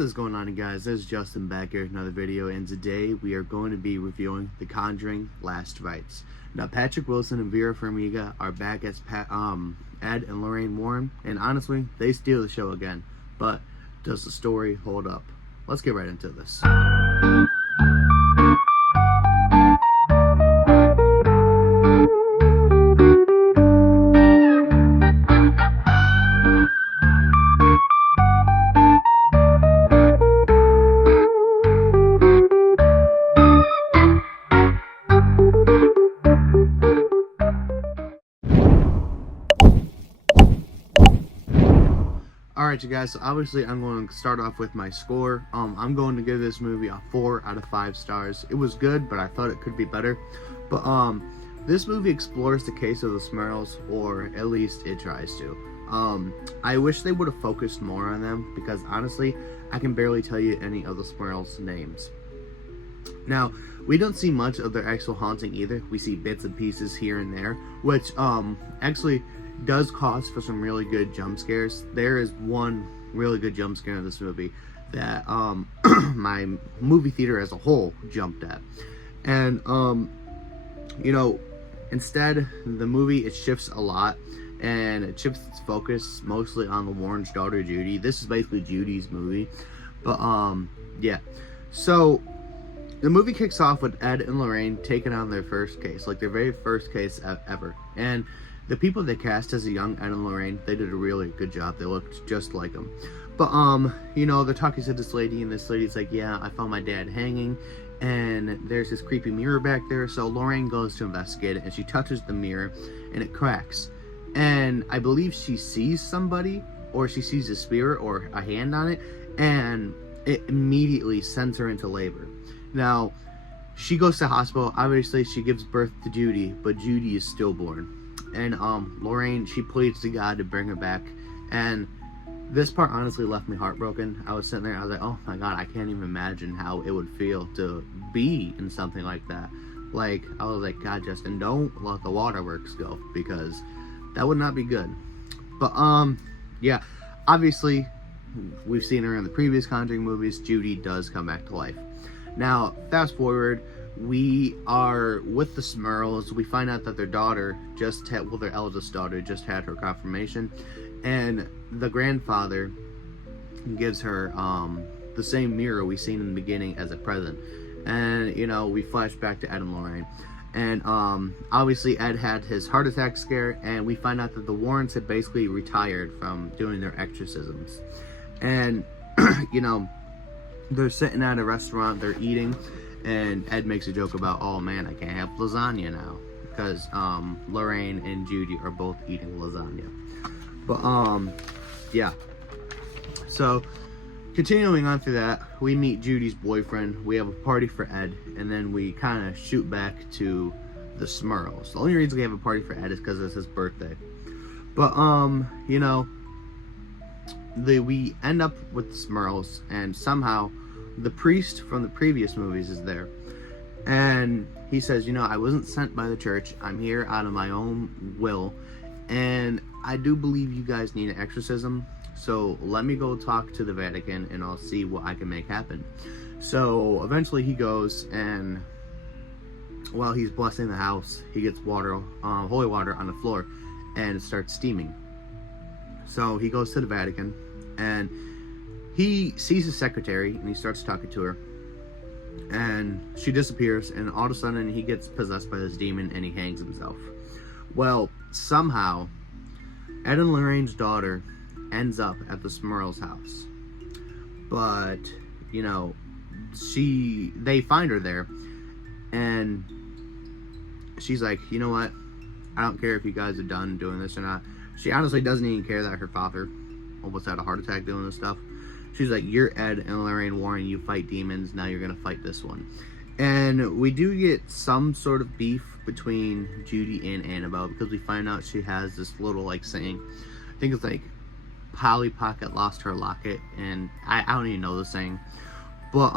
What is going on, guys? This is Justin back here with another video, and today we are going to be reviewing The Conjuring Last Rites. Now, Patrick Wilson and Vera Farmiga are back as Ed and Lorraine Warren, and honestly, they steal the show again. But does the story hold up? Let's get right into this. Alright, you guys, so obviously I'm going to start off with my score. I'm going to give this movie a 4 out of 5 stars. It was good, but I thought it could be better. But this movie explores the case of the Smurls, or at least it tries to. I wish they would have focused more on them, because honestly, I can barely tell you any of the Smurls' names. Now, we don't see much of their actual haunting either. We see bits and pieces here and there, which actually does cause for some really good jump scares. There is one really good jump scare in this movie that my movie theater as a whole jumped at. And you know, instead the movie, it shifts a lot, and it shifts its focus mostly on the Warren's daughter Judy. This is basically Judy's movie. But yeah, so the movie kicks off with Ed and Lorraine taking on their first case, like their very first case ever. And the people they cast as a young Ed and Lorraine, they did a really good job. They looked just like them. But, you know, they're talking to this lady, and this lady's like, yeah, I found my dad hanging, and there's this creepy mirror back there. So Lorraine goes to investigate it, and she touches the mirror, and it cracks. And I believe she sees somebody, or she sees a spirit, or a hand on it, and it immediately sends her into labor. Now, she goes to the hospital. Obviously, she gives birth to Judy, but Judy is stillborn. And Lorraine, she pleads to God to bring her back. And this part honestly left me heartbroken. I was sitting there, I was like, oh my God, I can't even imagine how it would feel to be in something like that. Like, I was like, God, Justin, don't let the waterworks go, because that would not be good. But yeah, obviously, we've seen her in the previous Conjuring movies. Judy does come back to life. Now, fast forward, we are with the Smurls. We find out that their daughter just had, well, their eldest daughter just had her confirmation, and the grandfather gives her the same mirror we seen in the beginning as a present. And you know, we flash back to Ed and Lorraine, and obviously Ed had his heart attack scare, and we find out that the Warrens had basically retired from doing their exorcisms. And you know, they're sitting at a restaurant, they're eating, and Ed makes a joke about, oh man, I can't have lasagna now, because Lorraine and Judy are both eating lasagna. But yeah, so continuing on through that, we meet Judy's boyfriend, we have a party for Ed, and then we kind of shoot back to the Smurls. The only reason we have a party for Ed is because it's his birthday. But you know, we end up with the Smurls, and somehow the priest from the previous movies is there, and he says, you know, I wasn't sent by the church, I'm here out of my own will, and I do believe you guys need an exorcism, so let me go talk to the Vatican and I'll see what I can make happen. So eventually he goes, and while he's blessing the house, he gets water, holy water on the floor, and it starts steaming. So he goes to the Vatican, and he sees his secretary, and he starts talking to her, and she disappears, and all of a sudden he gets possessed by this demon, and he hangs himself. Well, somehow Ed and Lorraine's daughter ends up at the Smurls' house, but you know, they find her there, and she's like, you know what, I don't care if you guys are done doing this or not. She honestly doesn't even care that her father almost had a heart attack doing this stuff. She's like, you're Ed and Lorraine Warren, you fight demons, now you're gonna fight this one. And we do get some sort of beef between Judy and Annabelle, because we find out she has this little, like, saying, I think it's like, Polly Pocket lost her locket, and I don't even know the saying. But,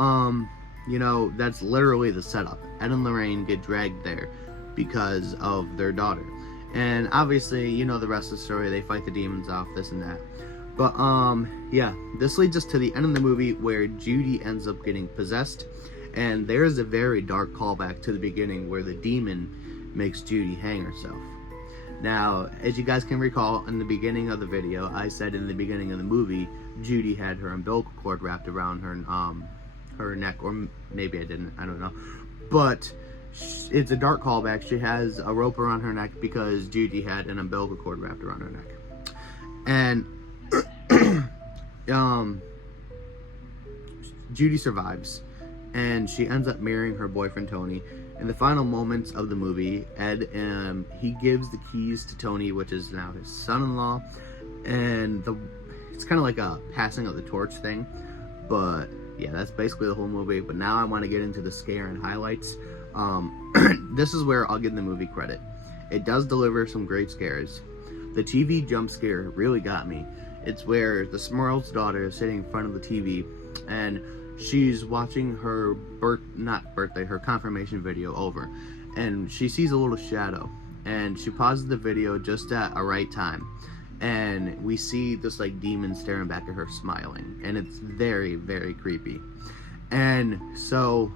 you know, that's literally the setup. Ed and Lorraine get dragged there because of their daughter. And obviously, you know the rest of the story, they fight the demons off, this and that. But yeah, this leads us to the end of the movie where Judy ends up getting possessed, and there's a very dark callback to the beginning where the demon makes Judy hang herself. Now, as you guys can recall, in the beginning of the video, I said in the beginning of the movie, Judy had her umbilical cord wrapped around her neck, or maybe I didn't, I don't know. But it's a dark callback. She has a rope around her neck because Judy had an umbilical cord wrapped around her neck. And Judy survives, and she ends up marrying her boyfriend Tony. In the final moments of the movie, Ed, he gives the keys to Tony, which is now his son-in-law, and it's kind of like a passing of the torch thing. But yeah, that's basically the whole movie. But now I want to get into the scare and highlights. This is where I'll give the movie credit. It does deliver some great scares. The TV jump scare really got me. It's where the Smurl's daughter is sitting in front of the TV, and she's watching her her confirmation video over, and she sees a little shadow, and she pauses the video just at a right time, and we see this like demon staring back at her smiling, and it's very, very creepy. And so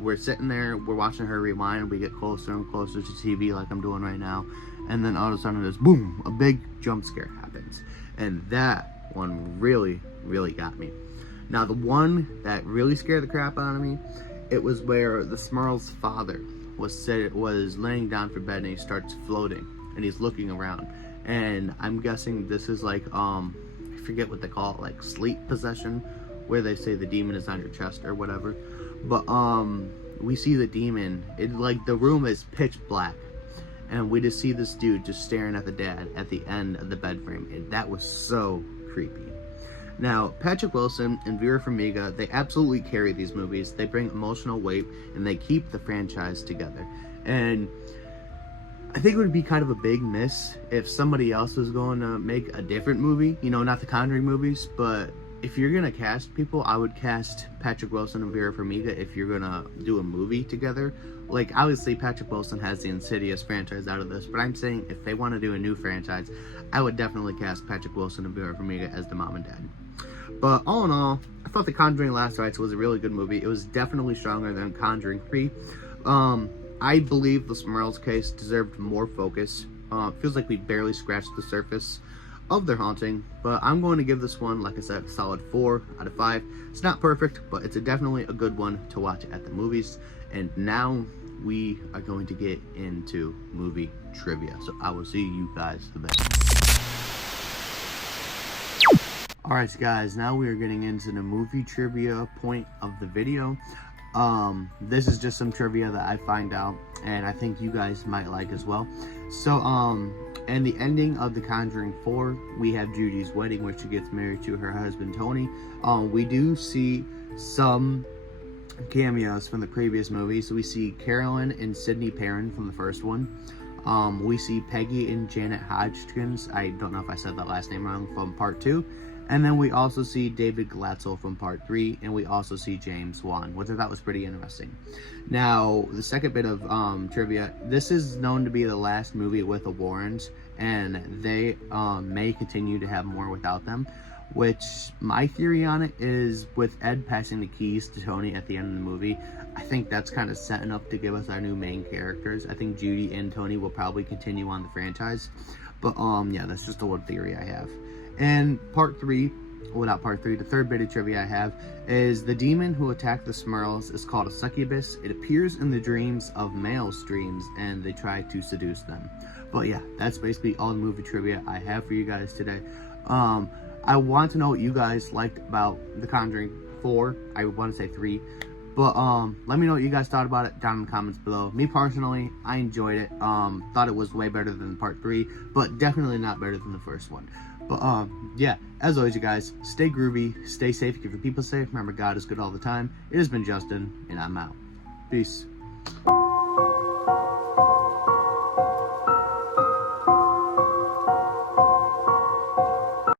we're sitting there, we're watching her rewind, we get closer and closer to TV like I'm doing right now, and then all of a sudden there's boom, a big jump scare happens, and that one really, really got me. Now, the one that really scared the crap out of me, it was where the Smurl's father was laying down for bed, and he starts floating, and he's looking around, and I'm guessing this is like I forget what they call it, like sleep possession, where they say the demon is on your chest or whatever. But we see the demon, like the room is pitch black, and we just see this dude just staring at the dad at the end of the bed frame, and that was so creepy. Now, Patrick Wilson and Vera Farmiga, they absolutely carry these movies. They bring emotional weight, and they keep the franchise together. And I think it would be kind of a big miss if somebody else was going to make a different movie. You know, not the Conjuring movies, but if you're going to cast people, I would cast Patrick Wilson and Vera Farmiga if you're going to do a movie together. Like, obviously, Patrick Wilson has the Insidious franchise out of this, but I'm saying if they want to do a new franchise, I would definitely cast Patrick Wilson and Vera Farmiga as the mom and dad. But all in all, I thought The Conjuring Last Rites was a really good movie. It was definitely stronger than Conjuring 3. I believe the Smurl's case deserved more focus. It feels like we barely scratched the surface of their haunting, but I'm going to give this one, like I said, a solid 4 out of 5. It's not perfect, but it's definitely a good one to watch at the movies. And now we are going to get into movie trivia. So I will see you guys the best. Alright guys, now we are getting into the movie trivia point of the video. This is just some trivia that I find out, and I think you guys might like as well. So, in the ending of The Conjuring 4, we have Judy's wedding where she gets married to her husband Tony. We do see some cameos from the previous movie. So we see Carolyn and Sidney Perrin from the first one. We see Peggy and Janet Hodgkins, I don't know if I said that last name wrong, from part 2. And then we also see David Glatzel from part 3, and we also see James Wan, which I thought was pretty interesting. Now, the second bit of trivia, this is known to be the last movie with the Warrens, and they may continue to have more without them, which my theory on it is with Ed passing the keys to Tony at the end of the movie, I think that's kind of setting up to give us our new main characters. I think Judy and Tony will probably continue on the franchise, but yeah, that's just a little theory I have. And part 3, well, not part 3, the third bit of trivia I have is the demon who attacked the Smurls is called a succubus. It appears in the dreams of males' dreams, and they try to seduce them. But yeah, that's basically all the movie trivia I have for you guys today. I want to know what you guys liked about The Conjuring 4. I want to say 3. But let me know what you guys thought about it down in the comments below. Me personally, I enjoyed it. Thought it was way better than part 3, but definitely not better than the first one. But yeah, as always, you guys, stay groovy, stay safe, keep your people safe. Remember, God is good all the time. It has been Justin, and I'm out. Peace.